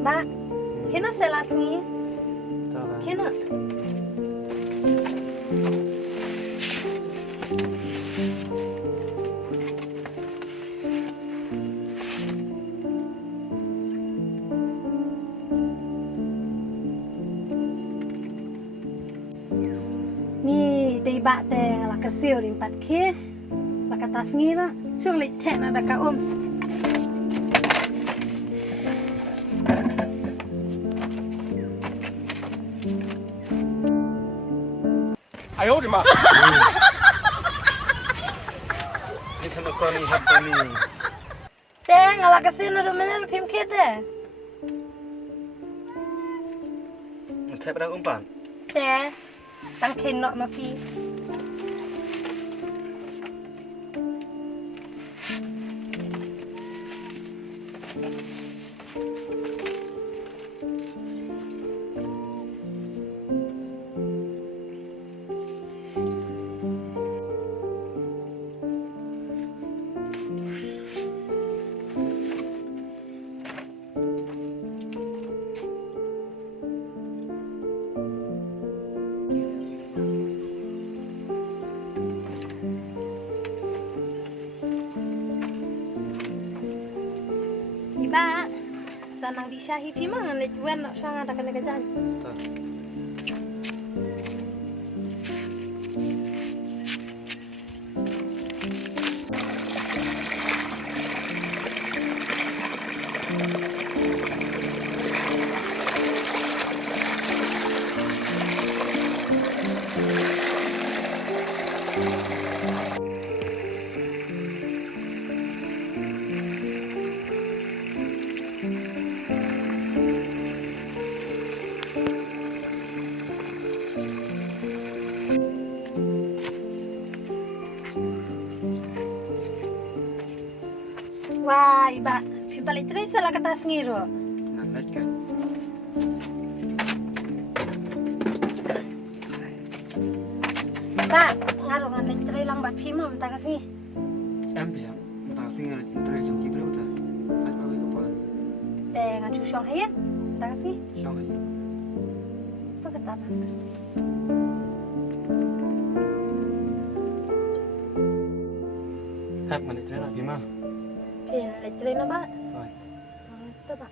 Ba, kena saya sini. Kena. Ni tiba teh lah kesil di 4K. Lah kata sini lah. Syuk leceh nak ada kau 哎呦我的妈！ Ni sama kau ni hati ni. Teh ngalah kesil nak mana film kita. Saya pada umpan. Teh tang kenok mapi. Iba, sanang di Syahi Pimang, lejuan nak sangat ada kena kejan. Wah, iba, balik terus lah kata sengiro. Nak kan? Pak, ngaruh ngan terus lang bat Pimang tak kasih. Em biar, tak singa dari jauh kibru tak. Saya bawa ke pun. Teh ngacu syong hai, tak kasih. Siang ni. Tu kata. Hap mana terus nak gimana? Pin, terus nak pak. Oi. Tu pak.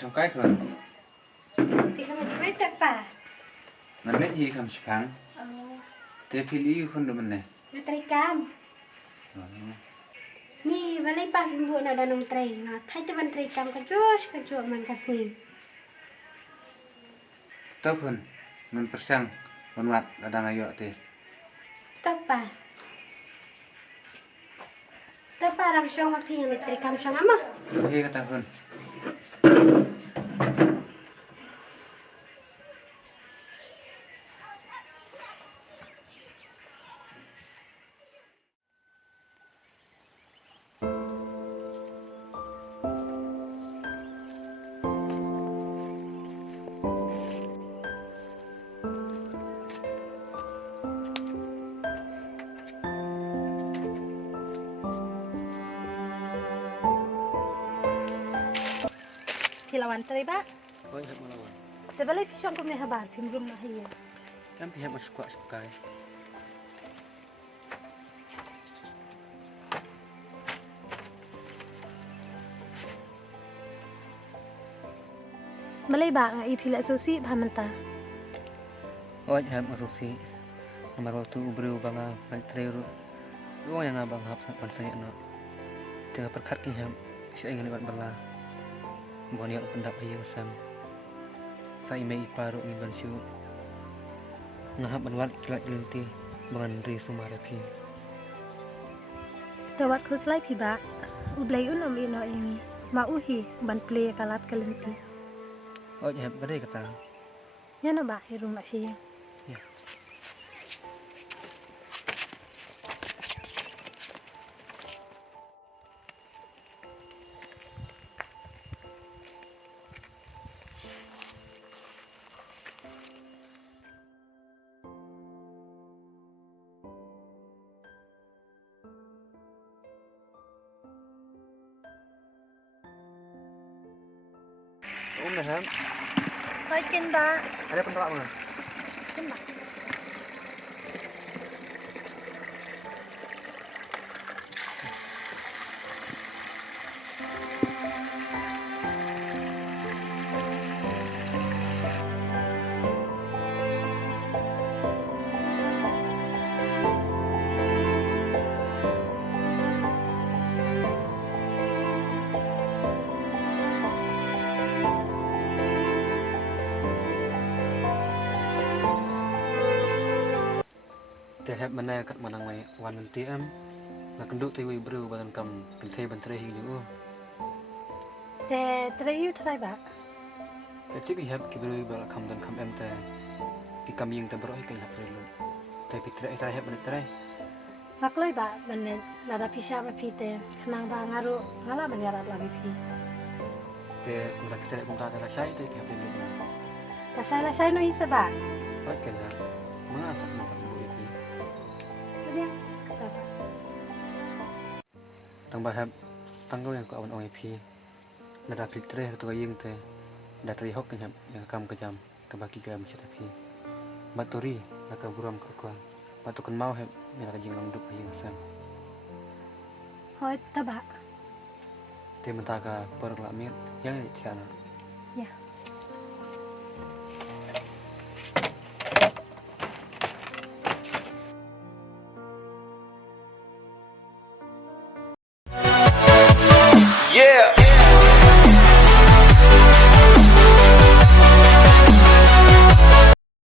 trong cái rồi Pi kami cakap siapa? mình biết gì không phẳng Oh, thế phi lý không được mình này natrikam. Ni balai pa pimbu na danong tray na. Thay tu ban trikam ka jos man kasih. tốt hơn mình persen mình mặt là đang ayo thì Tapa. Tapa rang syong mak tinggal natrikam syong ama. thế kata hơn Kilawan tray ba? ôi hết mà lâu Te balai pi syong kami habar pim rum na hiya. em thì hết mà squat sắp cái Balai ba nga ipila susi phamanta. ôi hết mà susi nomor waktu ubru banga balik trairu luang yang abang hap pan saya no tengah perkat kiham saya ingin lewat bala bukan yang pendap ayang sam saya mai paru ngiban syu ngahap banwat jelat jelenti bangan ri sumarapi Tawat khuslai pi ba. Ublai unom ino ingi. Mauhi ban play kalat kalenti. ôi hết cái đây kata Yana ba hirung na siya. ya này hả? Koi kin ba? Ada pentelak mana? Kin ba? Để hẹp mana kat manang mai wan nanti am na kenduk tiwi bru badan kam kenthe bantre hi ju Te tray yu tray ba? te ti bi hẹp ki bru bal kam dan kam em te ki kam ying te bro hi kai hap lu te pi tre ta hẹp ban tre Makloi ba banen nada pisha ba pite kanang ba ngaru ngala banyarat lagi pi. te kula ki tre kong ta la sai te ki hap lu La sai no isa ba. oi ken ha ma sak na sak bu pi Kanya kata ba. tang ba hẹp tang go yang ko awan oi pi na da pi tre tu ying te da tri hok kan hẹp yang kam ka jam ka ba ki gam chita pi batori na ka buram ka kwa batu kan mau hẹp yang ka jing lang duk ying sam Hoi taba. te mentaka per la mir yang ni tiana Ya.